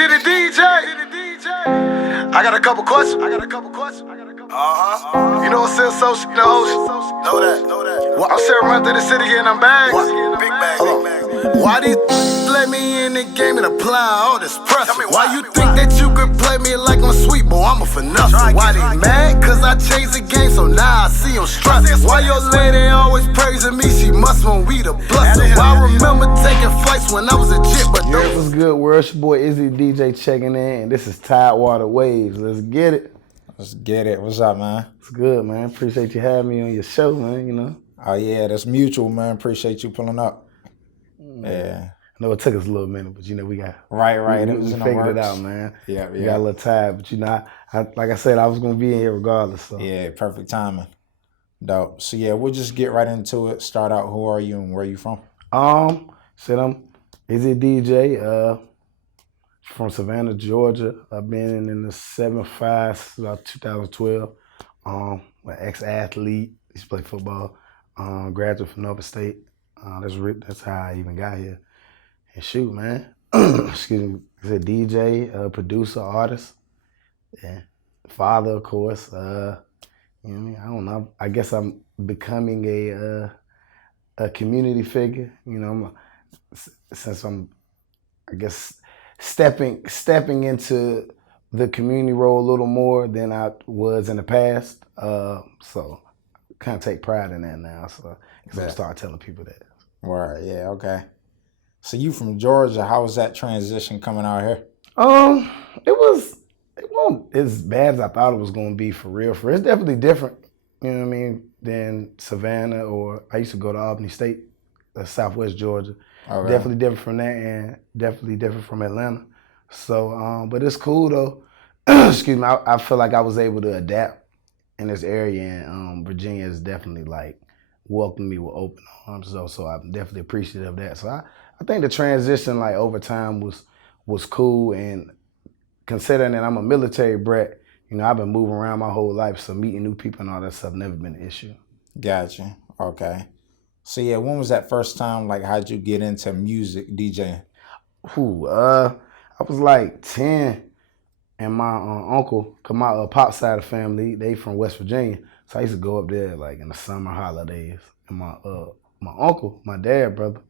Izzy the DJ. I got a couple questions. You know what Sil Social, you know that. I'm sailing around through the city getting them bags. Big bags. Hold on. Why these let me in the game and apply all this pressure? Why you think that you could play me like I'm sweet, boy? I'm a finesse. Why they mad? Cause I changed the game, so now I see them stressed. Why your lady always praising me? She must want we the blessing. Why I remember taking flights when I was a jit, but yeah, what's good, world? It's your boy Izzy The DJ checking in, and this is Tidewater Waves. Let's get it. Let's get it. What's up, man? It's good, man. Appreciate you having me on your show, man, you know. Oh, yeah, that's mutual, man. Appreciate you pulling up. Yeah. I know it took us a little minute, but you know, we got Right. We It was in the figured works. it out, man. Yeah. We got a little tired, but you know, I like I said, I was gonna be in here regardless. So. Yeah, perfect timing. Dope. So yeah, we'll just get right into it. Start out, who are you and where are you from? Said I'm Izzy DJ, from Savannah, Georgia. I've been in the 7-5 since about 2012. An ex-athlete, used to play football. Graduate from Nova State. That's how I even got here. And shoot, man. Excuse me. He's a DJ, producer, artist. Yeah. Father, of course. You know what I mean? I don't know. I guess I'm becoming a community figure. You know, since I'm, I guess, stepping into the community role a little more than I was in the past. So kind of take pride in that now. So I'm gonna start telling people that. Right, yeah, okay. So you from Georgia, how was that transition coming out here? It wasn't as bad as I thought it was gonna be for real. It's definitely different, you know what I mean, than Savannah, or I used to go to Albany State, Southwest Georgia. Okay. Definitely different from that, and definitely different from Atlanta. So, but it's cool though. Excuse me, I feel like I was able to adapt in this area, and Virginia is definitely like welcomed me with open arms, though. So I'm definitely appreciative of that. So I think the transition, like over time, was cool, and considering that I'm a military brat, you know, I've been moving around my whole life, so meeting new people and all that stuff never been an issue. Gotcha. Okay. So yeah, when was that first time? Like, how'd you get into music, DJing? I was like 10, and my uncle, cause my pop side of the family, they from West Virginia, so I used to go up there like in the summer holidays. And my uncle, my dad brother,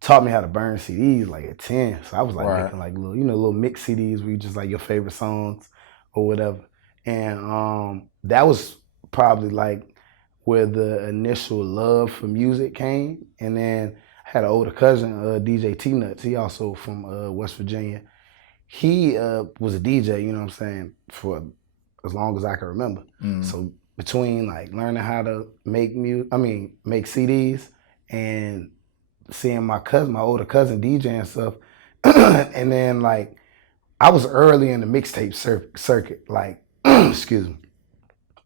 taught me how to burn CDs like at 10. So I was like making like little mix CDs where you just like your favorite songs or whatever. And that was probably like where the initial love for music came. And then I had an older cousin, DJ T-Nuts. He also from West Virginia. He was a DJ, you know what I'm saying, for as long as I can remember. So between like learning how to make CDs, and seeing my older cousin DJ and stuff, and then like I was early in the mixtape circuit, like excuse me,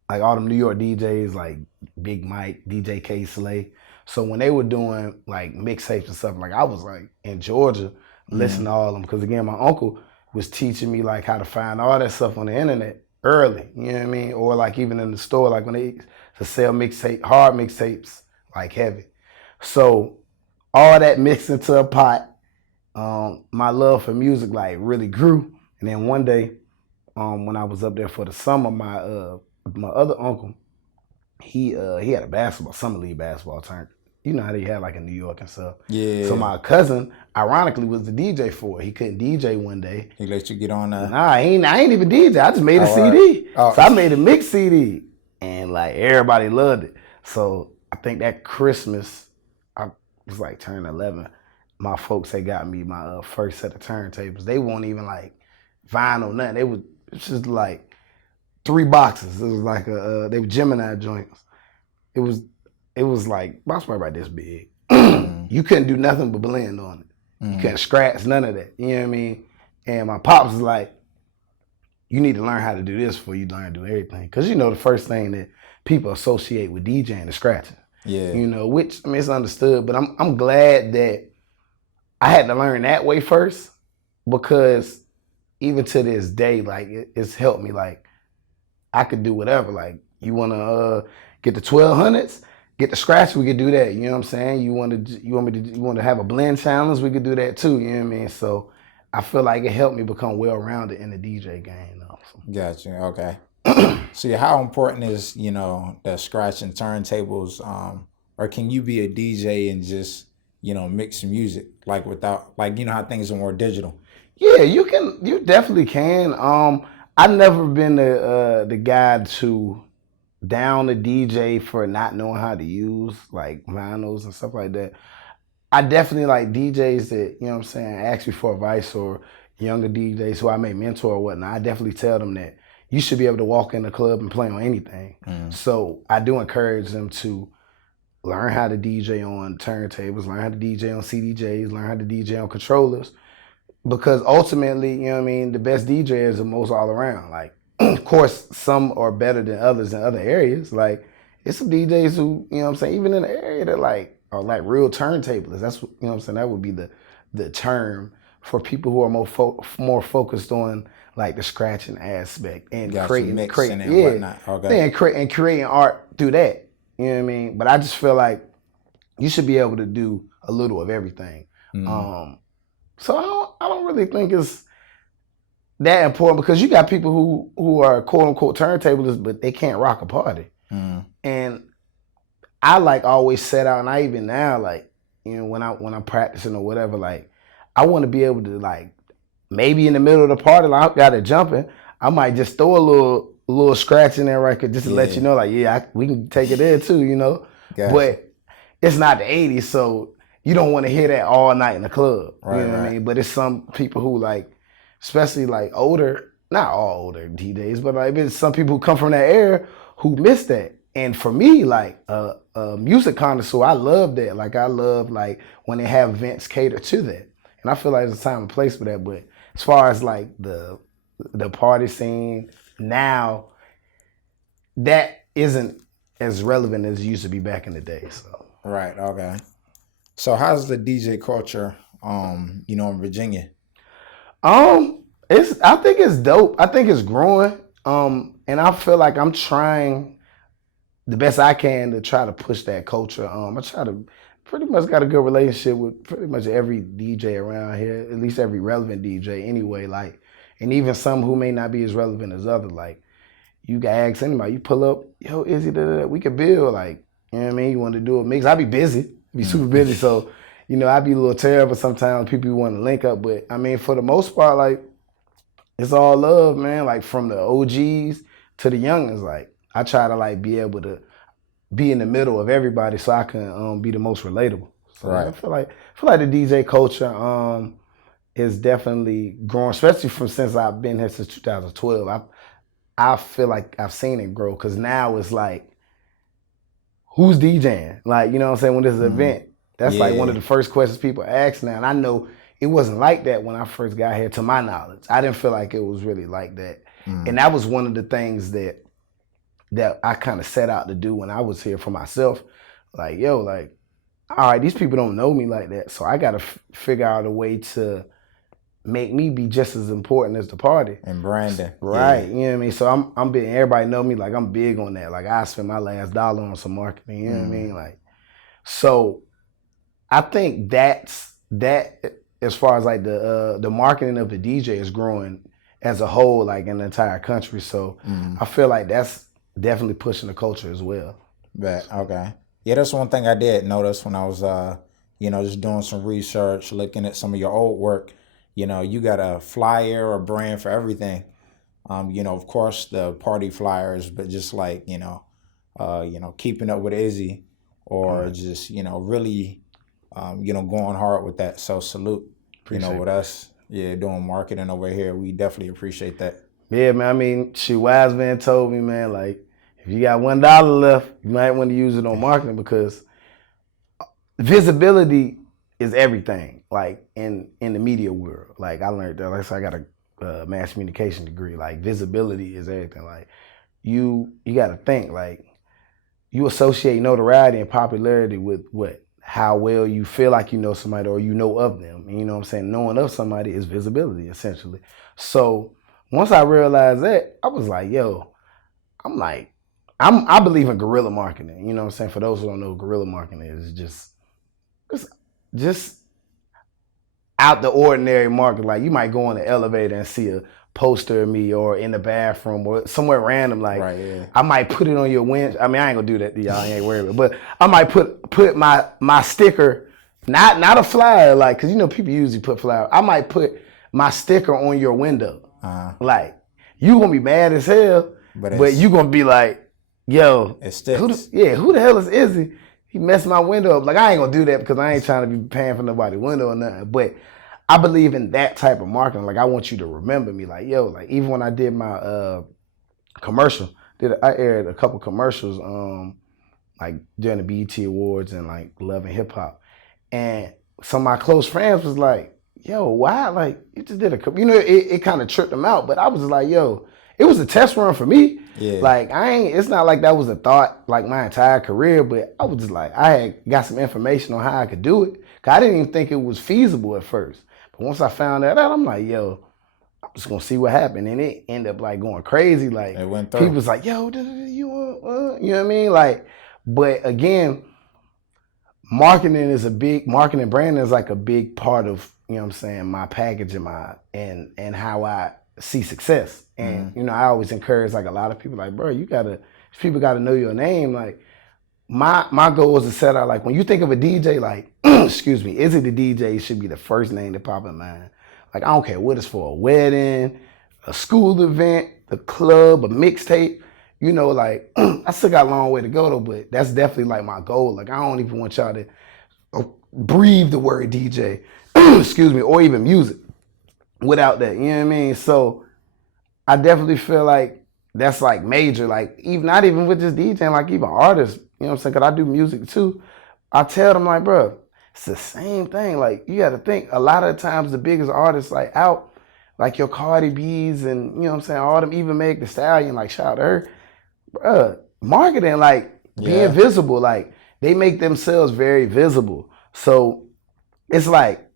like all them New York DJs like Big Mike, DJ K Slay. So when they were doing like mixtapes and stuff, like I was like in Georgia listening to all of them, because again my uncle was teaching me like how to find all that stuff on the internet early, you know what I mean? Or like even in the store, like when they used to sell hard mixtapes, like heavy. So all that mixed into a pot, my love for music like really grew. And then one day, when I was up there for the summer, my other uncle, he had a summer league basketball tournament. You know how they had like in New York and stuff. Yeah. So my cousin, ironically, was the DJ for it. He couldn't DJ one day. He let you get on that? Nah, I ain't even DJ. I just made a CD. So I made a mix CD, and like everybody loved it. So I think that Christmas, I was like turning 11. My folks had got me my first set of turntables. They weren't even like vinyl, nothing. It was just like 3 boxes. It was like they were Gemini joints. It was like, box probably about this big. You couldn't do nothing but blend on it. You couldn't scratch, none of that. You know what I mean? And my pops was like, you need to learn how to do this before you learn to do everything. Because you know the first thing that people associate with DJing is scratching. Yeah. You know, which, I mean, it's understood, but I'm glad that I had to learn that way first, because even to this day, like it's helped me. Like I could do whatever. Like you want to get the 1200s, get the scratch, we could do that. You know what I'm saying? You want to have a blend challenge, we could do that too. You know what I mean? So I feel like it helped me become well-rounded in the DJ game. Though. Gotcha. Okay. See, how important is, the scratching turntables, or can you be a DJ and just, mix music like without, like, how things are more digital? Yeah, you definitely can. I've never been the guy to down the DJ for not knowing how to use like vinyls and stuff like that. I definitely like DJs that, ask me for advice, or younger DJs who I may mentor or whatnot. I definitely tell them that you should be able to walk in the club and play on anything. So I do encourage them to learn how to DJ on turntables, learn how to DJ on CDJs, learn how to DJ on controllers. Because ultimately, the best DJ is the most all around. Like, of course, some are better than others in other areas. Like, it's some DJs who, even in the area that are like real turntablists. That's what, that would be the term for people who are more focused on like the scratching aspect and creating and whatnot. Okay. And creating art through that. You know what I mean? But I just feel like you should be able to do a little of everything. So I don't really think it's that important, because you got people who are quote unquote turntablists, but they can't rock a party. And I like always set out, and I even now when I'm practicing or whatever, like I want to be able to like maybe in the middle of the party, like I got it jumping, I might just throw a little scratch in there record just to let you know, like we can take it there too, Gotcha. But it's not the '80s, so you don't want to hear that all night in the club. Right, you know what I mean? But it's some people who like, especially like older, not all older DJs, but like it's some people who come from that era who miss that. And for me, like a music connoisseur, I love that. Like I love like when they have events catered to that. And I feel like there's a time and place for that. But as far as like the party scene now, that isn't as relevant as it used to be back in the day. So Right. Okay. So how's the DJ culture, in Virginia? I think it's dope. I think it's growing. And I feel like I'm trying the best I can to try to push that culture. I try to pretty much got a good relationship with pretty much every DJ around here, at least every relevant DJ anyway. Like, and even some who may not be as relevant as others. Like, you can ask anybody, you pull up, yo, Izzy, we could build. Like, you know what I mean? You want to do a mix? I be busy, be super busy. So, I be a little terrible sometimes. People want to link up, but I mean, for the most part, like, it's all love, man. Like from the OGs to the youngins. Like, I try to like be able to be in the middle of everybody so I can be the most relatable. So Right. I feel like the DJ culture is definitely growing, especially since I've been here since 2012. I feel like I've seen it grow, because now it's like, who's DJing? Like, you know what I'm saying? When there's an event, that's like one of the first questions people ask now. And I know it wasn't like that when I first got here, to my knowledge. I didn't feel like it was really like that. And that was one of the things that I kind of set out to do when I was here for myself. Like, yo, like, all right, these people don't know me like that. So I got to figure out a way to make me be just as important as the party. And branding. Right. You know what I mean? So I'm big, everybody know me, like I'm big on that. Like I spend my last dollar on some marketing, you know what I mean? Like, so I think that as far as like the marketing of the DJ is growing as a whole, like in the entire country. So I feel like that's definitely pushing the culture as well. But okay. Yeah, that's one thing I did notice when I was just doing some research, looking at some of your old work. You got a flyer or brand for everything. Of course the party flyers, but just like, keeping up with Izzy, or just, really going hard with that. So salute, Appreciate with us, doing marketing over here. We definitely appreciate that. Yeah, man. I mean, Wise Man told me, man, like, if you got $1 left, you might want to use it on marketing, because visibility is everything, like in the media world. Like I learned that, like I got a mass communication degree. Like visibility is everything. Like you got to think, like you associate notoriety and popularity with what? How well you feel like you know somebody, or you know of them. And you know what I'm saying? Knowing of somebody is visibility, essentially. So once I realized that, I was like, yo, I believe in guerrilla marketing. You know what I'm saying? For those who don't know, guerrilla marketing is just out the ordinary market. Like you might go on the elevator and see a poster of me, or in the bathroom, or somewhere random. Like I might put it on your window. I mean, I ain't gonna do that to y'all. I ain't worried about it. But I might put my sticker, not a flyer, like, cause you know people usually put flyer. I might put my sticker on your window. Like you gonna be mad as hell, but you gonna be like, yo, who the hell is Izzy? He messed my window up. Like, I ain't gonna do that because I ain't trying to be paying for nobody's window or nothing. But I believe in that type of marketing. Like, I want you to remember me. Like, yo, like even when I did my commercial, I aired a couple commercials like during the BET Awards and like Love and Hip Hop. And some of my close friends was like, yo, why? Like, you just did a, you know, it kind of tripped them out. But I was like, yo, it was a test run for me. Yeah. Like, it's not like that was a thought like my entire career, but I was just like, I had got some information on how I could do it. Cause I didn't even think it was feasible at first. But once I found that out, I'm like, yo, I'm just gonna see what happened. And it ended up like going crazy. Like, it went through. People was like, yo, you know what I mean? Like, but again, marketing and branding is like a big part of, you know what I'm saying, my package and how I see success. And you know, I always encourage like a lot of people, like, bro, people gotta know your name. Like my goal is to set out, like, when you think of a DJ, like excuse me, Izzy the DJ should be the first name that pop in mind. Like, I don't care what it's for, a wedding, a school event, a club, a mixtape, you know, like I still got a long way to go though, but that's definitely like my goal. Like, I don't even want y'all to breathe the word DJ, excuse me, or even music without that, you know what I mean? So I definitely feel like that's like major, like even not even with just DJing, like even artists, you know what I'm saying? Cause I do music too. I tell them like, bro, it's the same thing. Like, you gotta think, a lot of times the biggest artists like out, like your Cardi B's and, you know what I'm saying, all them, even Meg Thee Stallion, like shout out to her, bro, marketing, like being visible, like they make themselves very visible. So it's like,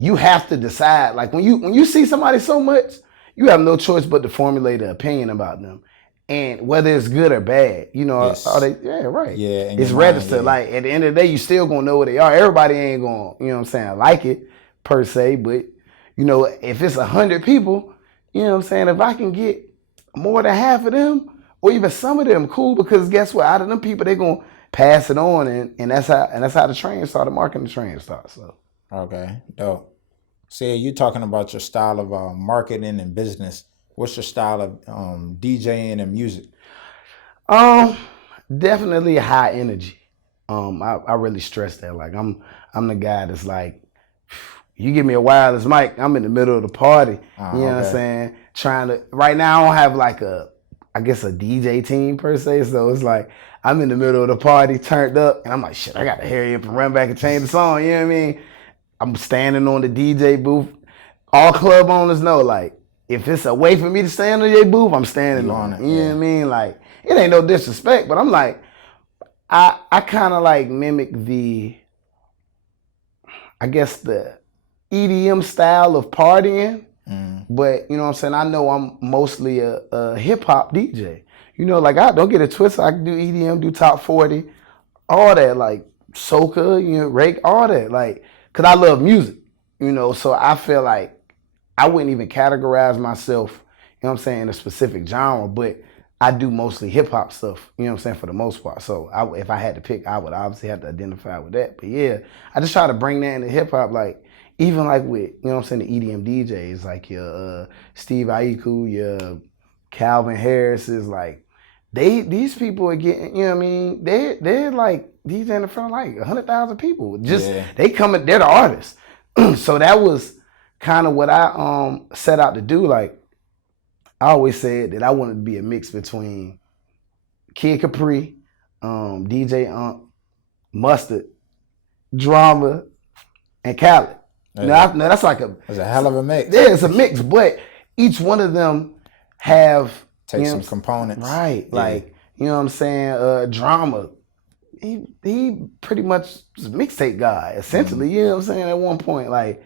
you have to decide, like when you see somebody so much, you have no choice but to formulate an opinion about them. And whether it's good or bad, you know, are they, right. Yeah, it's registered. Like, at the end of the day, you still gonna know what they are. Everybody ain't gonna, you know what I'm saying, like it per se, but you know, if it's 100 people, you know what I'm saying, if I can get more than half of them, or even some of them, cool, because guess what? Out of them people, they gonna pass it on, and that's how the train started, the marketing train starts. So okay, dope. See, you talking about your style of marketing and business. What's your style of DJing and music? Definitely high energy. I really stress that. Like, I'm the guy that's like, you give me a wireless mic, I'm in the middle of the party. You know what I'm saying? Right now I don't have like a DJ team per se. So it's like, I'm in the middle of the party, turned up, and I'm like, shit, I gotta hurry up and run back and change the song. You know what I mean? I'm standing on the DJ booth. All club owners know, like, if it's a way for me to stand on your booth, I'm standing on it. You know what I mean? Like, it ain't no disrespect, but I'm like, I kind of like mimic the EDM style of partying. But, you know what I'm saying, I know I'm mostly a hip hop DJ. You know, like, I don't get it twisted. I can do EDM, do top 40, all that, like soca, you know, rake, all that, like, cause I love music, you know, so I feel like I wouldn't even categorize myself, you know what I'm saying, in a specific genre, but I do mostly hip hop stuff, you know what I'm saying, for the most part. So if I had to pick, I would obviously have to identify with that. But yeah, I just try to bring that into hip hop, like, even like with, you know what I'm saying, the EDM DJs, like your Steve Aoki, your Calvin Harris, is like, these people are getting, you know what I mean, they're like DJing in front of like 100,000 people. They coming, they're the artists. So that was kind of what I set out to do. Like, I always said that I wanted to be a mix between Kid Capri, DJ Mustard, Drama, and Khaled. Now that's like it's a hell of a mix. Yeah, it's a mix, but each one of them have some components. Right. Yeah. Like, you know what I'm saying? Drama. He pretty much was a mixtape guy, essentially. You know what I'm saying? At one point, like,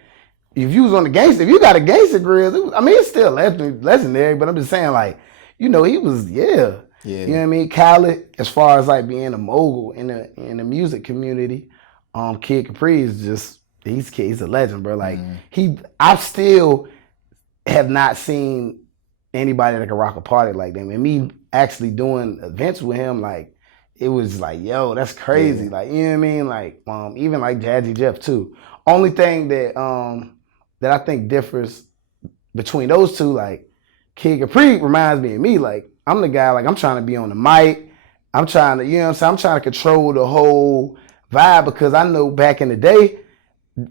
if you was on the gangster, if you got a gangster grill, it's still legendary, but I'm just saying, like, you know, he was, You know what I mean? Khaled, as far as like being a mogul in the music community, Kid Capri is just He's a legend, bro. Like I still have not seen anybody that can rock a party like them. And me actually doing events with him, like it was like, yo, that's crazy. Yeah. Like, you know what I mean? Like, even like Jazzy Jeff too. Only thing that that I think differs between those two, like Kid Capri reminds me of me. Like, I'm the guy, like I'm trying to be on the mic. I'm trying to, you know what I'm saying? I'm trying to control the whole vibe because I know back in the day,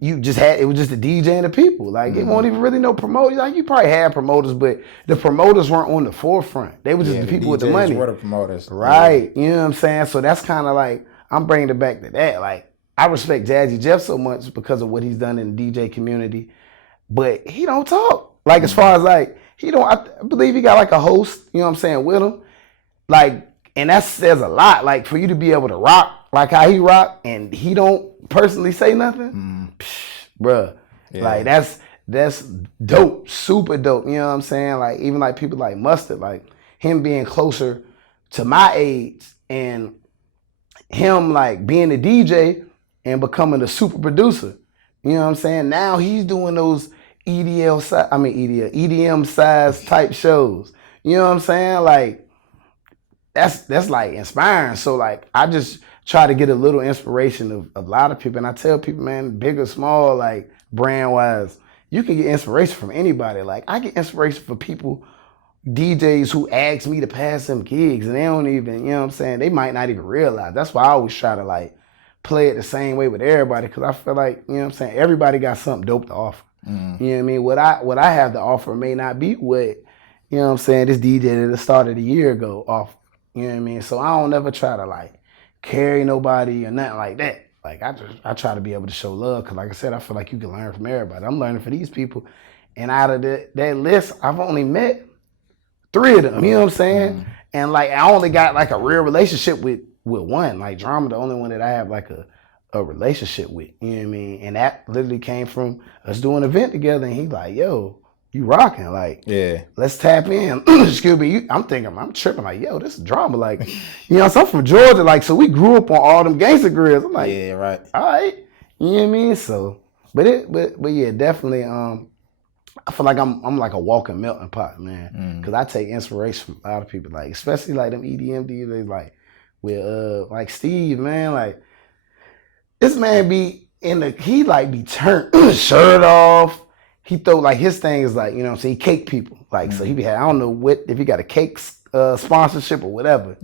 it was just the DJ and the people. Like, it won't even really no promoters. Like, you probably had promoters, but the promoters weren't on the forefront. They were just the people with the money. Were the promoters. Right. You know what I'm saying? So that's kind of like, I'm bringing it back to that. Like, I respect Jazzy Jeff so much because of what he's done in the DJ community, but he don't talk. Like, as far as like, I believe he got like a host, you know what I'm saying, with him. Like, and that says a lot. Like, for you to be able to rock like how he rock and he don't personally say nothing, bruh. Yeah. Like, that's dope, super dope. You know what I'm saying? Like, even like people like Mustard, like him being closer to my age and him like being a DJ and becoming a super producer. You know what I'm saying? Now he's doing those EDM size type shows. You know what I'm saying? Like, that's like inspiring. So like, I just try to get a little inspiration of a lot of people. And I tell people, man, big or small, like brand wise, you can get inspiration from anybody. Like, I get inspiration from people, DJs who ask me to pass them gigs and they don't even, you know what I'm saying? They might not even realize. That's why I always try to like play it the same way with everybody. Cause I feel like, you know what I'm saying? Everybody got something dope to offer. You know what I mean? What I have to offer may not be what, you know what I'm saying, this DJ that started a year ago off. You know what I mean? So I don't ever try to like carry nobody or nothing like that. Like, I try to be able to show love because, like I said, I feel like you can learn from everybody. I'm learning from these people. And out of that list, I've only met 3 of them, you know what I'm saying? And like, I only got like a real relationship with one. Like, Drama, the only one that I have like a relationship with, you know what I mean? And that literally came from us doing an event together. And he's like, yo, you rocking, like, yeah, let's tap in. Excuse me, I'm tripping, like, yo, this is Drama, like, you know, so I'm from Georgia, like, so we grew up on all them gangster grills. I'm like, yeah, right, all right, you know what I mean? So, but yeah, definitely, I feel like I'm like a walking melting pot, man, because I take inspiration from a lot of people, like, especially like them EDM DJs, like with like Steve, man, like this man be he like be turned shirt off. He throw like his thing is like, you know what I'm saying, he cake people. Like, so he be I don't know what if he got a cake sponsorship or whatever.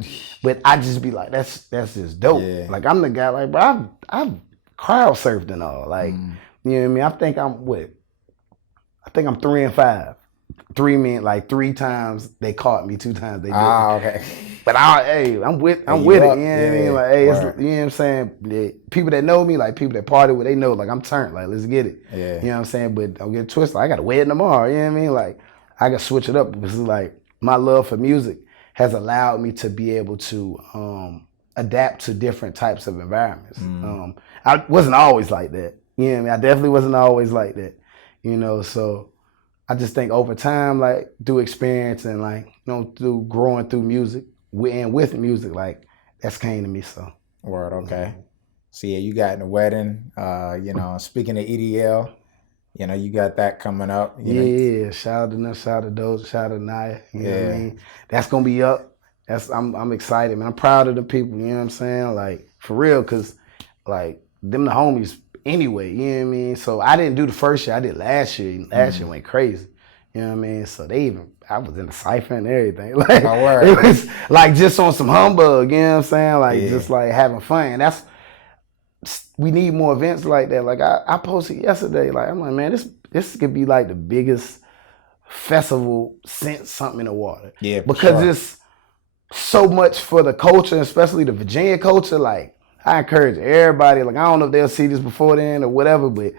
But I just be like, that's just dope. Yeah. Like, I'm the guy, like, bro, I've crowd surfed and all. Like, you know what I mean? I think I'm 3 and 5. 3 men, like 3 times they caught me, 2 times they didn't. Okay. But I'm with it. You know what I mean? Like, hey, it's, you know what I'm saying? The people that know me, like people that party with, they know, like, I'm turned. Like, let's get it. Yeah. You know what I'm saying? But don't get it twisted. I got a wedding tomorrow. You know what I mean? Like, I got to switch it up because, like, my love for music has allowed me to be able to adapt to different types of environments. I wasn't always like that. You know what I mean? I definitely wasn't always like that. You know, so I just think over time, like, through experience and, like, you know, through growing through music and with music, like, that's came to me. So word, okay. So yeah, you got in the wedding. You know, speaking of EDL, you know, you got that coming up. Yeah, shout out to them, shout out to Doja, shout out to Naya. You know what I mean? That's gonna be up. I'm excited, man. I'm proud of the people. You know what I'm saying? Like, for real, cause like them the homies anyway. You know what I mean? So I didn't do the first year. I did last year. Last year went crazy. You know what I mean? So I was in the cypher and everything. Like, it was like just on some humbug, you know what I'm saying? Like, just like having fun. And we need more events like that. Like, I posted yesterday, like, I'm like, man, this could be like the biggest festival since Something in the Water. Yeah, because it's so much for the culture, especially the Virginia culture. Like, I encourage everybody, like, I don't know if they'll see this before then or whatever, but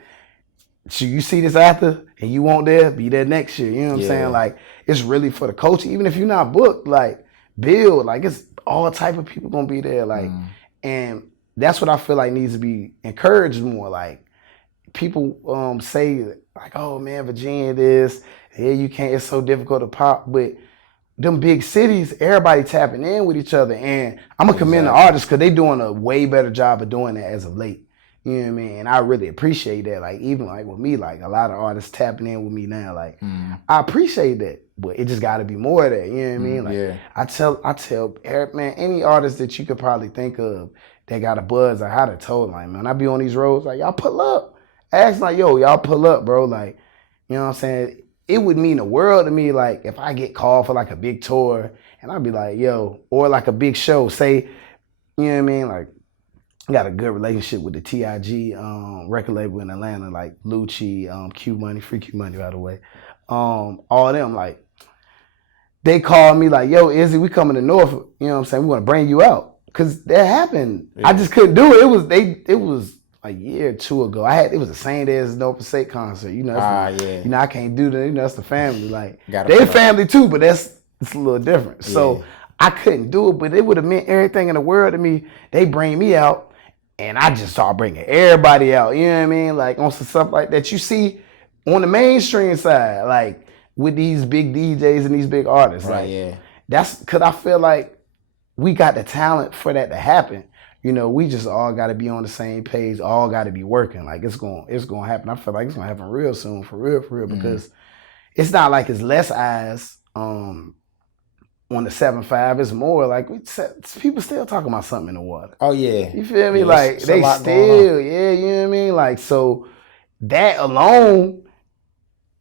you see this after and you won't be there next year. You know what I'm saying? Like, it's really for the culture. Even if you're not booked, like, build, like, it's all type of people gonna be there. Like, and that's what I feel like needs to be encouraged more. Like, people say, like, oh man, Virginia this, yeah, you can't, it's so difficult to pop. But them big cities, everybody tapping in with each other. And I'm gonna commend the artists because they doing a way better job of doing that as of late. You know what I mean? And I really appreciate that. Like, even like with me, like a lot of artists tapping in with me now. Like, I appreciate that. But it just gotta be more of that. You know what I mean? Like I tell Eric, man, any artist that you could probably think of that got a buzz, like how to told, like, man, I be on these roads, like, y'all pull up. Ask like, yo, y'all pull up, bro. Like, you know what I'm saying? It would mean the world to me, like, if I get called for like a big tour and I'd be like, yo, or like a big show, say, you know what I mean? Like, I got a good relationship with the TIG record label in Atlanta, like Lucci, Q Money, Free Q Money, by the way. All of them, like, they called me like, yo, Izzy, we coming to North, you know what I'm saying? We want to bring you out. Cause that happened. Yeah. I just couldn't do it. It was a year or two ago. It was the same day as the North State concert. You know, you know, I can't do that. You know, that's the family. Like, they family too, but it's a little different. Yeah. So I couldn't do it, but it would have meant everything in the world to me. They bring me out. And I just started bringing everybody out, you know what I mean? Like on some stuff like that you see on the mainstream side, like with these big DJs and these big artists. Right, like, yeah. That's because I feel like we got the talent for that to happen. You know, we just all got to be on the same page, all got to be working. Like it's going to happen. I feel like it's going to happen real soon, for real, because it's not like it's less eyes on the 7-5, it's more like people still talking about something in the water. Oh yeah, you feel me? Like they still, yeah, you know what I mean. Like so, that alone,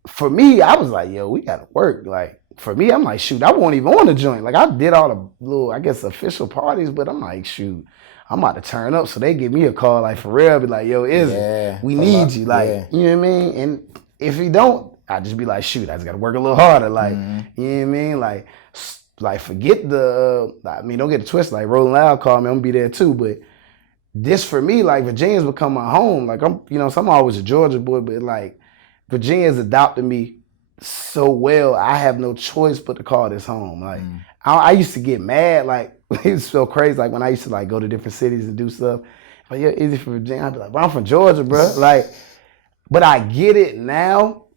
for me, I was like, yo, we gotta work. Like for me, I'm like, shoot, I won't even on the joint. Like I did all the little, I guess, official parties, but I'm like, shoot, I'm about to turn up. So they give me a call, like for real, be like, yo, Izzy, we need you. Like, you know what I mean? And if you don't, I just be like, shoot, I just gotta work a little harder. Like, you know what I mean? Like forget don't get it twisted. Like Rolling Loud called me, I'm gonna be there too. But this for me, like Virginia's become my home. Like I'm always a Georgia boy, but like Virginia's adopted me so well. I have no choice but to call this home. Like I used to get mad. Like it's so crazy. Like when I used to like go to different cities and do stuff. Like yeah, Izzy from Virginia. I'd be like, bro, I'm from Georgia, bro. Like, but I get it now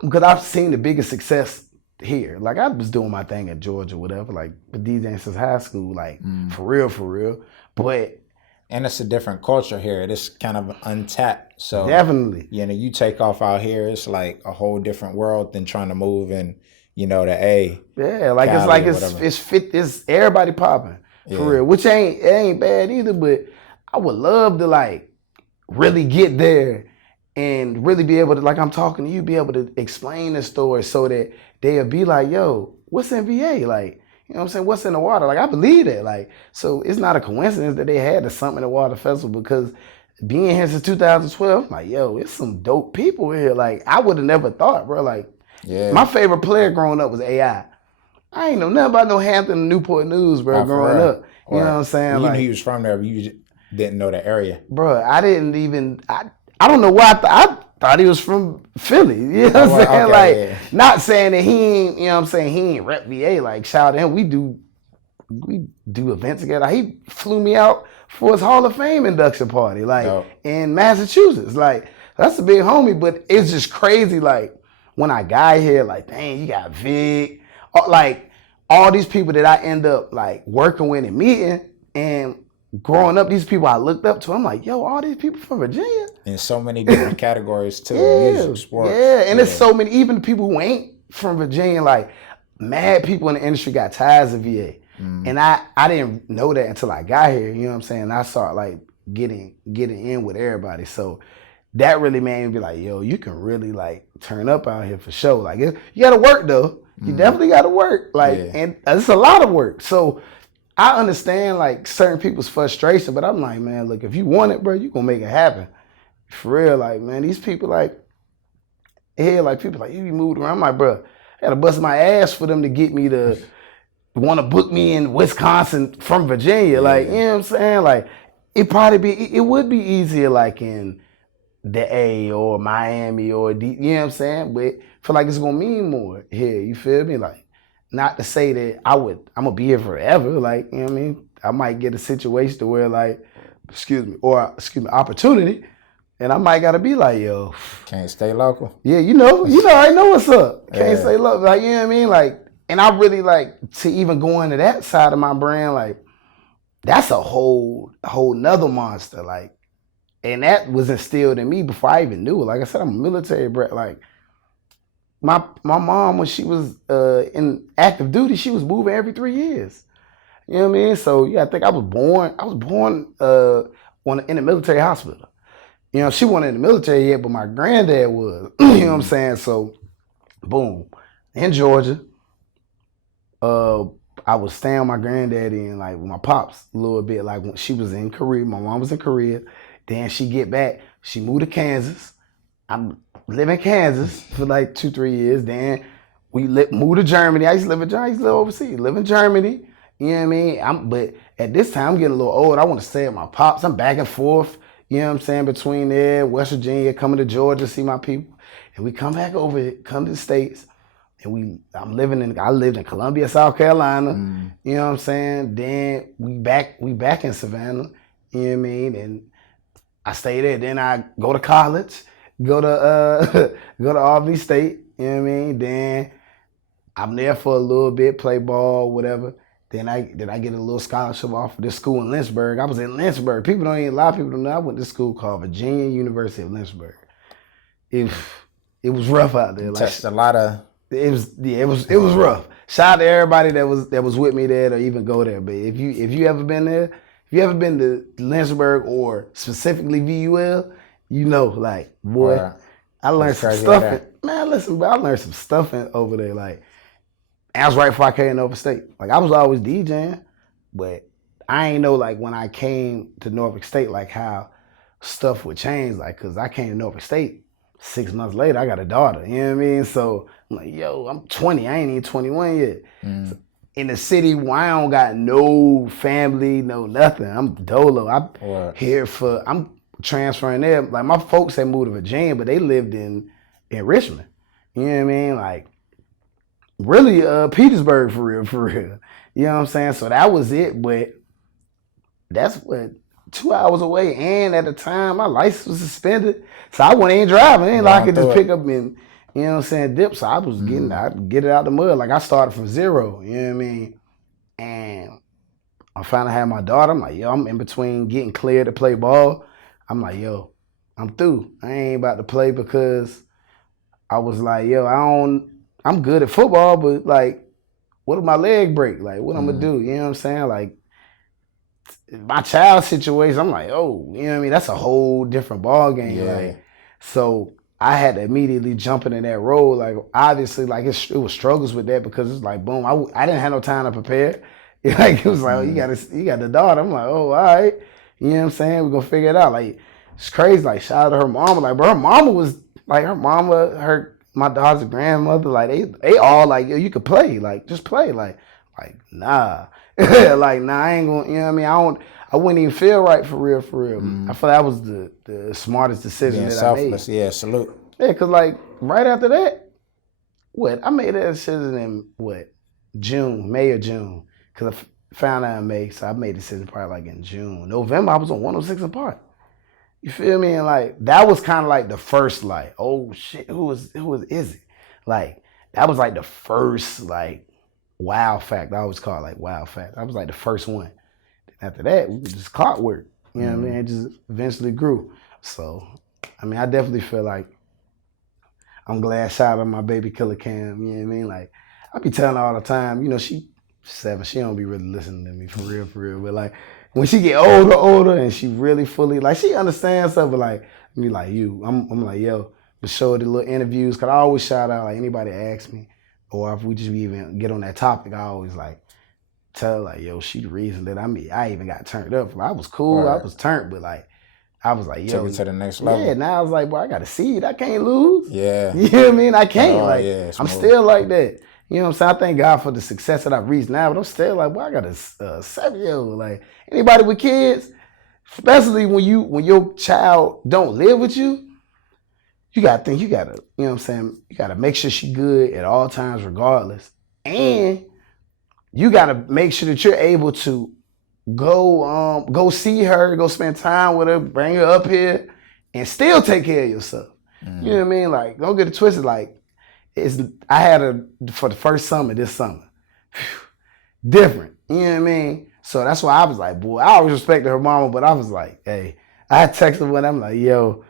because I've seen the biggest success here. Like I was doing my thing at Georgia, whatever, like DJing since high school, like for real. But and it's a different culture here. It's kind of untapped. So definitely, you know, you take off out here, it's like a whole different world than trying to move in, you know, the A. Yeah, like Cali it's everybody popping for real, which ain't bad either. But I would love to like really get there and really be able to, like I'm talking to you, be able to explain the story so that they'll be like, yo, what's in VA? Like, you know what I'm saying? What's in the water? Like, I believe that. Like, so it's not a coincidence that they had the Something in the Water Festival because being here since 2012, I'm like, yo, it's some dope people here. Like, I would have never thought, bro. Like, my favorite player growing up was AI. I ain't know nothing about no Hampton Newport News, bro, growing up. You know what I'm saying? You knew he was from there, but you just didn't know the area. Bro, I didn't even, I don't know why I thought he was from Philly. You know what I'm saying? Not saying that he ain't, you know what I'm saying, he ain't rep VA. Like, shout out to him. We do events together. He flew me out for his Hall of Fame induction party, like, in Massachusetts. Like, that's a big homie, but it's just crazy, like, when I got here, like, dang, you got Vic. Like, all these people that I end up, like, working with and meeting, and growing up, these people I looked up to, I'm like, yo, all these people from Virginia. In so many different categories too, music, sports. Yeah, and there's so many, even people who ain't from Virginia, like mad people in the industry got ties to VA. And I didn't know that until I got here, you know what I'm saying? I started like getting in with everybody. So that really made me be like, yo, you can really like turn up out here for sure. Like you gotta work though. You definitely gotta work. Like, and it's a lot of work. So I understand like certain people's frustration, but I'm like, man, look, if you want it, bro, you gonna make it happen. For real, like, man, these people like, like people like, you be moved around. I'm like, bro, I gotta bust my ass for them to get me to want to book me in Wisconsin from Virginia. Like, you know what I'm saying? Like, it would be easier like in the A or Miami or D, you know what I'm saying? But I feel like it's gonna mean more here, you feel me? Like, not to say that I'm gonna be here forever, like, you know what I mean? I might get a situation to where like, opportunity, and I might gotta be like, yo. Can't stay local. Yeah, you know, I know what's up. Can't stay local, like, you know what I mean? Like, and I really like to even go into that side of my brand, like, that's a whole nother monster, like, And that was instilled in me before I even knew it. Like I said, I'm a military brat. Like my mom, when she was in active duty, she was moving every 3 years. You know what I mean? So yeah, I think I was born in a military hospital. You know, she wasn't in the military yet, but my granddad was. You know what I'm saying? So boom, in Georgia. I was staying with my granddaddy and like with my pops a little bit. Like when she was in Korea, my mom was in Korea. Then she get back, she moved to Kansas. I live in Kansas for like 2-3 years. Then we moved to Germany. I used to live in Germany. I used to live overseas. Live in Germany. You know what I mean? But at this time, I'm getting a little old. I want to stay at my pops. I'm back and forth. You know what I'm saying? Between there, West Virginia, coming to Georgia, see my people, and we come back over, come to the States. And I lived in Columbia, South Carolina. You know what I'm saying? Then we back in Savannah. You know what I mean? And I stay there. Then I go to college, go to Albany State. You know what I mean? Then I'm there for a little bit, play ball, whatever. Then I get a little scholarship off of this school in Lynchburg. I was in Lynchburg. A lot of people don't know. I went to school called Virginia University of Lynchburg. It was rough out there. Touched a lot of. It was rough. Shout out to everybody that was with me there to even go there. But if you ever been there, if you ever been to Lynchburg or specifically VUL, you know, like, boy, right. I learned some stuff. Man, listen, bro, I learned some stuff over there. Like, that was right before I came to Norfolk State. Like, I was always DJing, but I ain't know, like, when I came to Norfolk State, like, how stuff would change. Like, because I came to Norfolk State, 6 months later, I got a daughter. You know what I mean? So I'm like, yo, I'm 20. I ain't even 21 yet. So in the city where I don't got no family, no nothing. I'm dolo. I'm transferring there. Like my folks had moved to Virginia, but they lived in Richmond. You know what I mean? Like really Petersburg for real. You know what I'm saying? So that was it, but that's what 2 hours away, and at the time my license was suspended, so I wasn't even driving. Ain't like I could just pick up and, you know what I'm saying, dip. So I was get it out the mud. Like I started from zero, you know what I mean? And I finally had my daughter. I'm like, yo, I'm in between getting cleared to play ball. I'm like, yo, I'm through. I ain't about to play because I was like, yo, I'm good at football, but like, what if my leg break? Like, what I'm gonna do? You know what I'm saying? Like, my child situation, I'm like, oh, you know what I mean? That's a whole different ball game. Yeah. Like, so I had to immediately jump into that role. Like, obviously, like it was struggles with that because it's like, boom, I didn't have no time to prepare. Like, it was like, oh, you got the daughter. I'm like, oh, all right. You know what I'm saying? We're gonna figure it out. Like, it's crazy. Like, shout out to her mama. Like, bro, her mama was like, my daughter's grandmother. Like, they all like, yo, you could play. Like, just play. Like, nah. Like, nah, I ain't gonna, you know what I mean? I wouldn't even feel right for real. I feel that was the smartest decision that I made. Yeah, salute. Yeah, cause like right after that, I made that decision in May or June. Cause I found out in May, so I made the decision probably like in June. November, I was on 106 and Park. You feel me? And like that was kind of like the first like, oh shit, who was Izzy? Like that was like the first like wow fact. I always call it like wow fact. That was like the first one. After that, we just clockwork. You know what I mean? It just eventually grew. So, I mean, I definitely feel like I'm glad shout out to my baby Killer Cam. You know what I mean? Like, I be telling her all the time, you know, she 7, she don't be really listening to me for real. But like, when she get older, and she really fully, like, she understands stuff, but like, me like you, I'm like, yo, but show the little interviews, cause I always shout out, like, anybody asks me, or if we just even get on that topic, I always like, tell like, yo, she the reason that I even got turned up. I was cool, right. I was turned, but like, I was like, yo. Took it to the next level. Yeah, now I was like, boy, I got a seed. I can't lose. Yeah. You know what I mean? I can't. Yeah, I'm still like that. You know what I'm saying? I thank God for the success that I've reached now, but I'm still like, boy, I got a 7-year-old. Like, anybody with kids, especially when your child don't live with you, you gotta think, you know what I'm saying? You gotta make sure she good at all times regardless. And you gotta make sure that you're able to go see her, go spend time with her, bring her up here, and still take care of yourself. You know what I mean? Like, don't get it twisted. Like, I had her for the first summer this summer. Different. You know what I mean? So that's why I was like, boy, I always respected her mama, but I was like, hey, I texted one. I'm like, yo,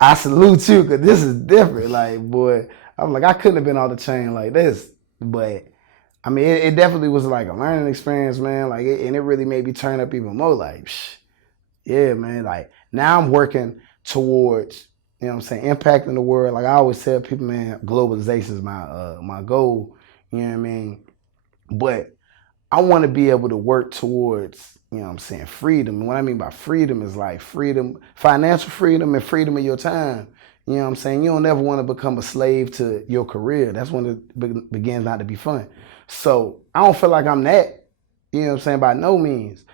I salute you because this is different. Like, boy, I'm like, I couldn't have been on the chain like this. But I mean, it definitely was like a learning experience, man. Like, and it really made me turn up even more. Like, yeah, man. Like now I'm working towards, you know what I'm saying, impacting the world. Like I always tell people, man, globalization is my goal. You know what I mean? But I want to be able to work towards, you know what I'm saying, freedom. And what I mean by freedom is like freedom, financial freedom and freedom of your time. You know what I'm saying? You don't ever want to become a slave to your career. That's when it begins not to be fun. So I don't feel like I'm that, you know what I'm saying, by no means.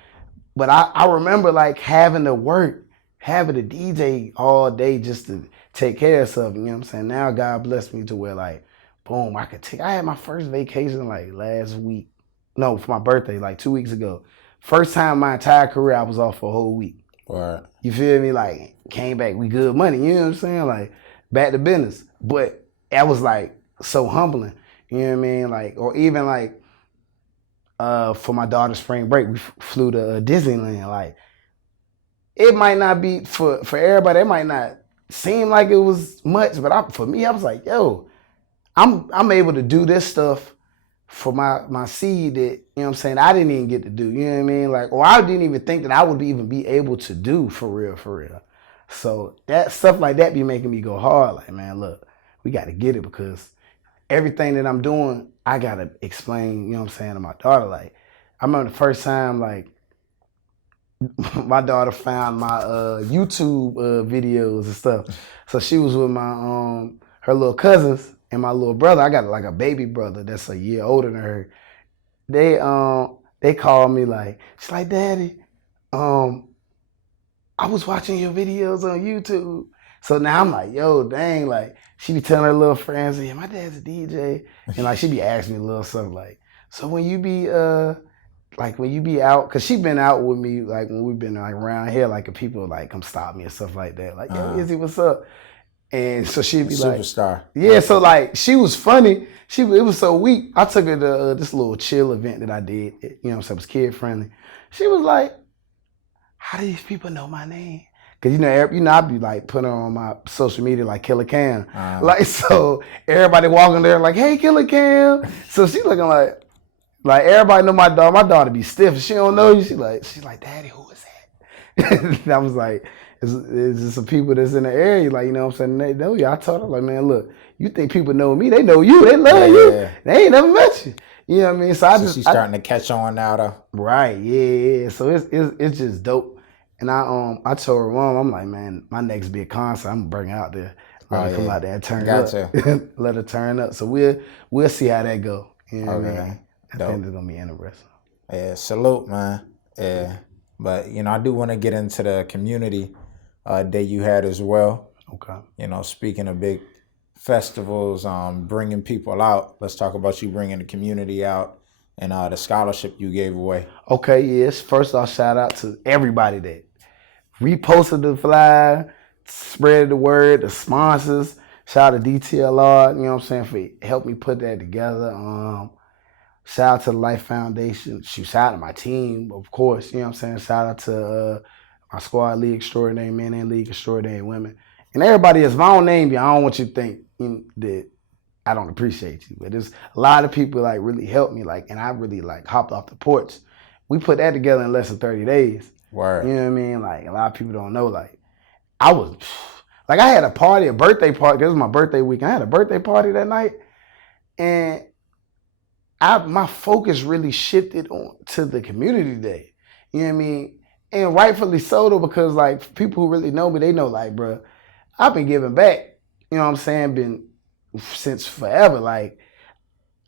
But I remember like having to work, having to DJ all day just to take care of something, you know what I'm saying? Now God blessed me to where like, boom, I had my first vacation like last week. No, for my birthday, like 2 weeks ago. First time in my entire career I was off for a whole week. Right. You feel me? Like came back, we good money, you know what I'm saying? Like back to business. But that was like so humbling, you know what I mean? Like, or even like, for my daughter's spring break, we flew to Disneyland. Like, it might not be for everybody. It might not seem like it was much, but for me, I was like, yo, I'm able to do this stuff for my seed that, you know what I'm saying, I didn't even get to do. You know what I mean? Like, or I didn't even think that I would even be able to do for real. So that stuff like that be making me go hard. Like, man, look, we got to get it because everything that I'm doing, I gotta explain, you know what I'm saying, to my daughter. Like, I remember the first time, like, my daughter found my YouTube videos and stuff. So she was with my her little cousins and my little brother. I got like a baby brother that's a year older than her. They called me like, she's like, Daddy, I was watching your videos on YouTube. So now I'm like, yo, dang, like, she be telling her little friends, yeah, my dad's a DJ. And like, she be asking me a little something like, so when you be out, cause she been out with me, like when we've been like around here, like if people like come stop me and stuff like that. Like, yo, Izzy, what's up? And so she'd be like, superstar. Yeah, so like she was funny. It was so weak. I took her to this little chill event that I did, you know what I'm saying, it was kid friendly. She was like, how do these people know my name? Cause I'd be like putting her on my social media like Killer Cam. Like, so everybody walking there like, hey, Killer Cam. So she looking like everybody know my daughter. My daughter be stiff. She don't know you. She's like, Daddy, who is that? And I was like, it's just some people that's in the area, like, you know what I'm saying? They know you. I told her, like, man, look, you think people know me? They know you. They love you. They ain't never met you. You know what I mean? So she's starting to catch on now, though. Right. Yeah. So it's just dope. And I told her mom, I'm like, man, my next big concert, I'm gonna bring her out there. Let her come out there and turn up. Let her turn up. So we'll see how that go. You know what I mean? I think it's gonna be interesting. Yeah, salute, man. Yeah. But I do want to get into the community day you had as well. Okay. Speaking of big festivals, bringing people out, let's talk about you bringing the community out and the scholarship you gave away. Okay, yes. First off, shout out to everybody that reposted the flyer, spread the word, the sponsors. Shout out to DTLR, you know what I'm saying, for helping me put that together. Shout out to the Life Foundation. Shout out to my team, of course, you know what I'm saying. Shout out to my squad, League Extraordinary Men and League Extraordinary Women. And everybody else, if I don't name you, I don't want you to think that I don't appreciate you. But there's a lot of people like really helped me, like, and I really like hopped off the porch. We put that together in less than 30 days. Word. You know what I mean? Like, a lot of people don't know, like, I had a birthday party, because it was my birthday weekend. I had a birthday party that night, and my focus really shifted on to the community day. You know what I mean? And rightfully so, though, because, like, people who really know me, they know, like, bro, I've been giving back, you know what I'm saying, since forever. Like,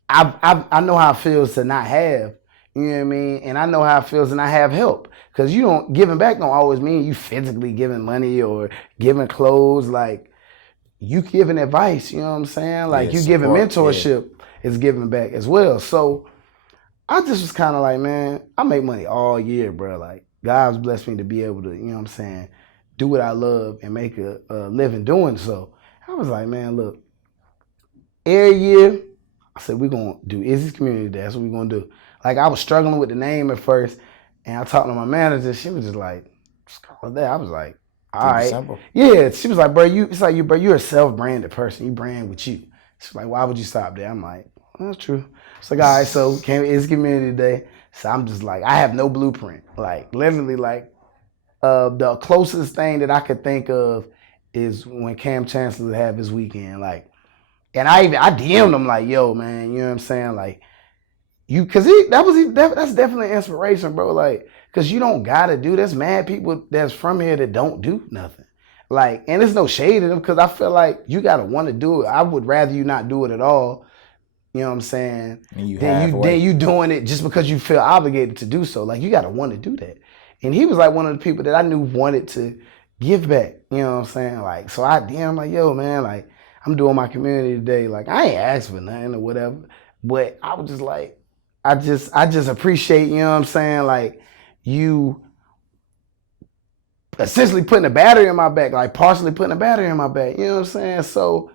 I know how it feels to not have, you know what I mean? And I know how it feels to not have help. Because giving back don't always mean you physically giving money or giving clothes. Like, you giving advice, you know what I'm saying? Like, you giving mentorship is giving back as well. So I just was kind of like, man, I make money all year, bro. Like, God's blessed me to be able to, you know what I'm saying, do what I love and make a living doing so. I was like, man, look, every year, I said, we're going to do Izzy's Community Day. That's what we're going to do. Like, I was struggling with the name at first, and I talked to my manager. She was just like, scholar there. I was like, all Keep it right. simple. Yeah, she was like, bro, bro, you're a self-branded person. You brand with you. She's like, why would you stop there? I'm like, well, that's true. It's like, all right, so it's community day. So I'm just like, I have no blueprint. Like, literally, like, the closest thing that I could think of is when Cam Chancellor have his weekend. Like, and I DM'd him like, yo, man, you know what I'm saying? Like, that's definitely inspiration, bro. Like, cause you don't gotta do this. Mad people that's from here that don't do nothing. Like, and there's no shade in them, cause I feel like you gotta want to do it. I would rather you not do it at all. You know what I'm saying? And Then you doing it just because you feel obligated to do so. Like, you gotta want to do that. And he was like one of the people that I knew wanted to give back. You know what I'm saying? Like, so I DM like, yo, man, like, I'm doing my community today. Like, I ain't asked for nothing or whatever, but I was just like, I just appreciate, you know what I'm saying? Like, you essentially putting a battery in my back, like partially putting a battery in my back, you know what I'm saying? So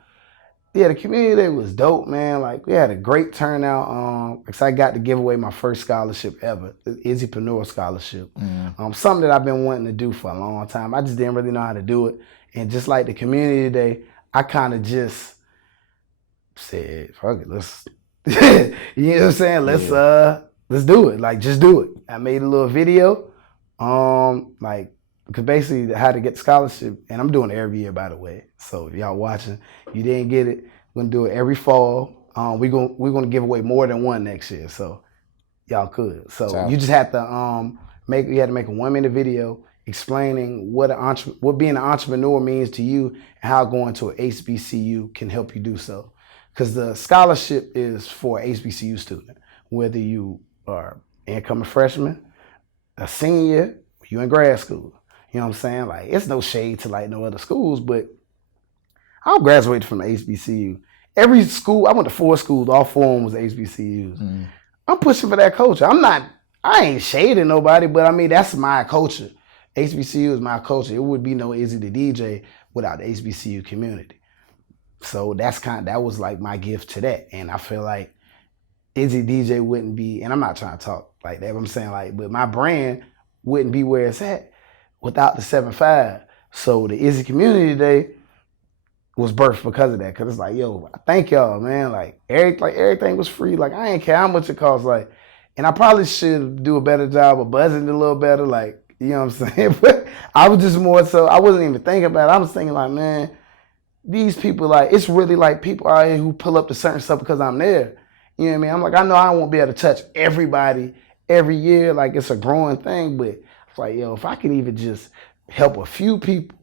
yeah, the community day was dope, man. Like, we had a great turnout. Because I got to give away my first scholarship ever, the Izzypreneur Scholarship. Something that I've been wanting to do for a long time. I just didn't really know how to do it. And just like the community day, I kind of just said, fuck it, let's, you know what I'm saying? Let's do it. Like, just do it. I made a little video, like, because basically how to get the scholarship, and I'm doing it every year, by the way. So if y'all watching, you didn't get it, we're gonna do it every fall. We're gonna give away more than one next year, so y'all could. So you just have to make a 1-minute video explaining what being an entrepreneur means to you and how going to an HBCU can help you do so. Because the scholarship is for an HBCU student, whether you are incoming freshman, a senior, you in grad school. You know what I'm saying? Like, it's no shade to like no other schools, but I graduated from the HBCU. Every school, I went to 4 schools, all 4 of them was HBCUs. I'm pushing for that culture. I ain't shading nobody, but I mean, that's my culture. HBCU is my culture. It would be no Izzy the DJ without the HBCU community. So that was like my gift to that. And I feel like Izzy DJ wouldn't be, and I'm not trying to talk like that, but I'm saying like, but my brand wouldn't be where it's at without the 7-5. So the Izzy Community Day was birthed because of that. Cause it's like, yo, thank y'all, man. Like everything was free. Like, I ain't care how much it costs. Like, and I probably should do a better job of buzzing it a little better. Like, you know what I'm saying? But I was just more so, I wasn't even thinking about it. I was thinking like, man, these people, like, it's really like people out here who pull up to certain stuff because I'm there. You know what I mean? I'm like, I know I won't be able to touch everybody every year. Like, it's a growing thing, but it's like, yo, if I can even just help a few people,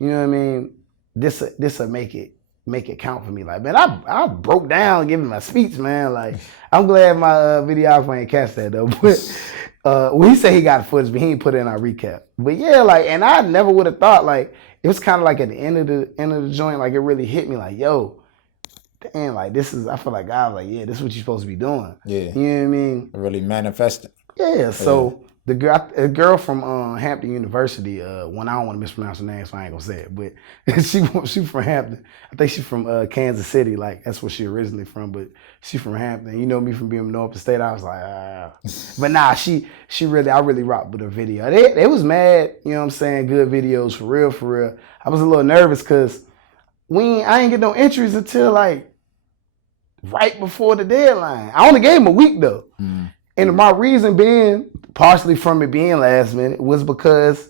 you know what I mean? This'll make it count for me. Like, man, I broke down giving my speech, man. Like, I'm glad my videographer ain't catch that though. But he said he got footage, but he ain't put it in our recap. But yeah, like, and I never would have thought, like, it was kind of like at the end of the joint, like, it really hit me, like, yo, damn, like, I feel like God was like, yeah, this is what you're supposed to be doing. Yeah. You know what I mean? Really manifested. Yeah, so a girl from Hampton University, when I don't want to mispronounce her name, so I ain't gonna say it, but she from Hampton. I think she's from Kansas City, like, that's where she originally from, but she from Hampton. You know me from being North State, I was like, ah. But nah, I really rocked with her video. They was mad, you know what I'm saying, good videos, for real. I was a little nervous because I ain't get no entries until like right before the deadline. I only gave him a week though. And my reason being, partially from it being last minute, was because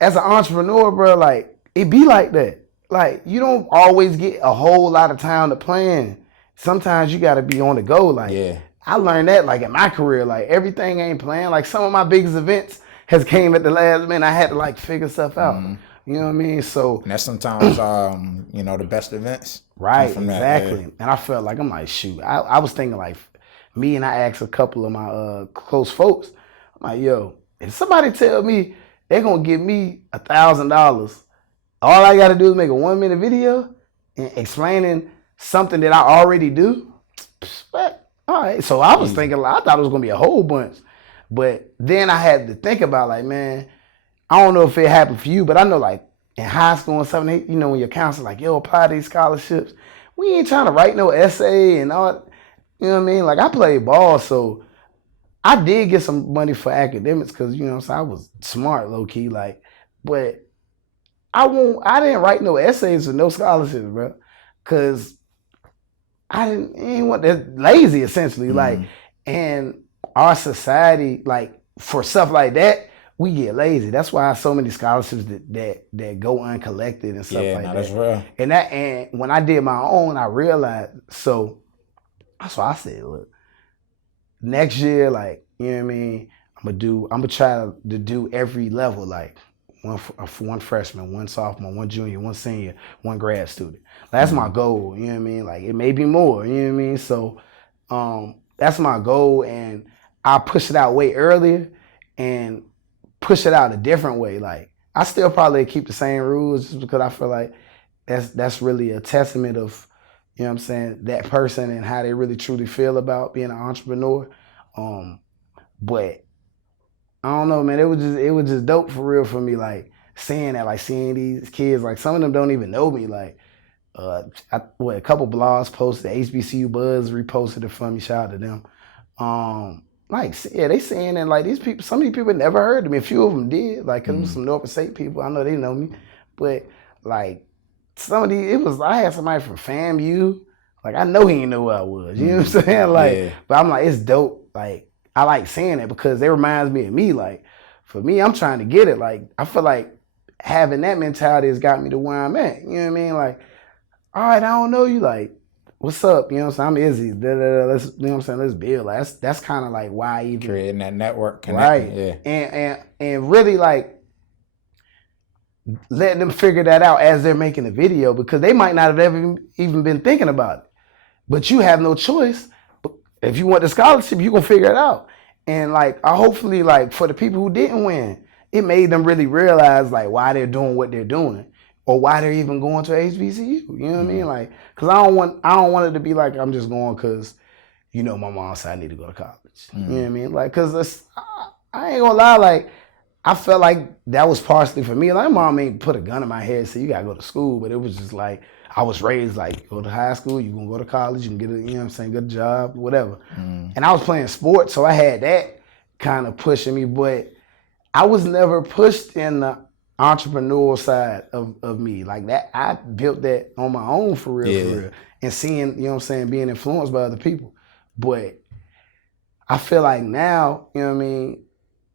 as an entrepreneur, bro, like, it be like that. Like, you don't always get a whole lot of time to plan. Sometimes you got to be on the go. Like, I learned that, like, in my career, like, everything ain't planned. Like, some of my biggest events has came at the last minute. I had to, like, figure stuff out. You know what I mean? So, and that's sometimes, the best events. Right, exactly. And I felt like, I'm like, shoot. I was thinking, like, me, and I asked a couple of my close folks, I'm like, yo, if somebody tell me they're going to give me $1,000, all I got to do is make a 1-minute video and explaining something that I already do. But, all right. So I was thinking, like, I thought it was going to be a whole bunch. But then I had to think about, like, man, I don't know if it happened for you, but I know, like, in high school and something, you know, when your counselor like, yo, apply these scholarships, we ain't trying to write no essay and all. You know what I mean? Like, I played ball, so I did get some money for academics because, you know what I'm saying, I was smart, low-key, like, but I didn't write no essays for no scholarships, bro, because I didn't want that, lazy, essentially, like, and our society, like, for stuff like that, we get lazy. That's why so many scholarships that go uncollected and stuff like that. That's real. And when I did my own, I realized, so that's why I said, look, next year, like, you know what I mean, I'm gonna try to do every level, like one freshman, one sophomore, one junior, one senior, one grad student. That's my goal, you know what I mean? Like, it may be more, you know what I mean? So that's my goal, and I push it out way earlier and push it out a different way. Like, I still probably keep the same rules just because I feel like that's really a testament of, you know what I'm saying, that person and how they really truly feel about being an entrepreneur. But I don't know, man, it was just dope for real for me, like, seeing that, like, seeing these kids, like, some of them don't even know me, like, a couple blogs posted, HBCU Buzz reposted it for me, shout out to them. Like, yeah, they saying that, like, these people, some of these people never heard of me. A few of them did, like, cause it was some Norfolk State people. I know they know me, but like, some of these, I had somebody from FAMU, like, I know he didn't know who I was. You know what I'm saying? Like, but I'm like, it's dope. Like, I like saying it because it reminds me of me. Like, for me, I'm trying to get it. Like, I feel like having that mentality has got me to where I'm at. You know what I mean? Like, all right, I don't know you. Like, what's up? You know what I'm saying? I'm Izzy. Let's, you know what I'm saying? Let's build. Like, that's kind of like why I even creating that network connection. Right. Yeah. And really, like, letting them figure that out as they're making the video, because they might not have ever even been thinking about it. But you have no choice. If you want the scholarship, you're going to figure it out. And, like, I hopefully, like, for the people who didn't win, it made them really realize, like, why they're doing what they're doing, or why they're even going to HBCU. You know what I mean? Like, because I don't want it to be like I'm just going because, you know, my mom said I need to go to college. You know what I mean? Like, because I ain't going to lie, like, I felt like that was partially for me. Like, my mom ain't put a gun in my head and said, you got to go to school. But it was just like, I was raised like, go to high school, you're going to go to college, you can get a, you know what I'm saying, good job, whatever. And I was playing sports, so I had that kind of pushing me. But I was never pushed in the entrepreneurial side of me. Like, that, I built that on my own for real. And seeing, you know what I'm saying, being influenced by other people. But I feel like now, you know what I mean,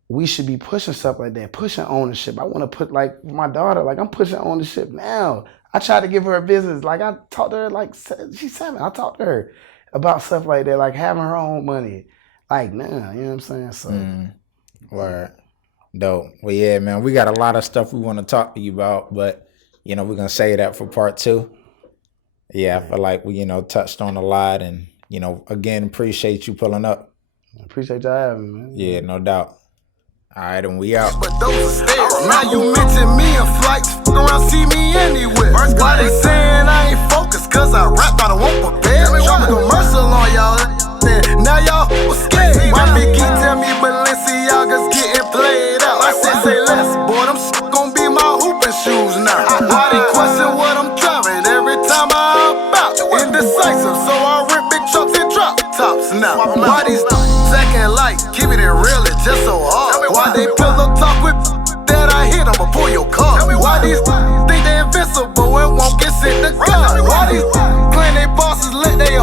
we should be pushing stuff like that, pushing ownership. I want to put, like, my daughter, like, I'm pushing ownership now. I try to give her a business. Like, I talked to her, like, she's 7. I talked to her about stuff like that, like having her own money. Like, nah, you know what I'm saying? So, Word. Dope. Well, yeah, man, we got a lot of stuff we want to talk to you about, but, you know, we're going to save that for part 2. Yeah, I feel like we, you know, touched on a lot, and, you know, again, appreciate you pulling up. I appreciate y'all having me, man. Yeah, no doubt. All right, and we out. But those are stairs. Now you mention me in flights, fuck around, see me anywhere. Why they saying I ain't focused? Cause I rap, I don't want prepare. Drop a commercial on y'all. Now y'all was scared. My big key tell me Balenciaga's getting played out. I said, say less, boy, them gon' be my hooping shoes now. Why they question what I'm driving every time I hop out? Indecisive, so I rip big trucks and drop tops now. Why these second light, keeping it real, it's just so hard. Why they pillow talk with that I hit, I'ma pull your car. Why these think they invincible and won't get sent to God? Why these claim they bosses let they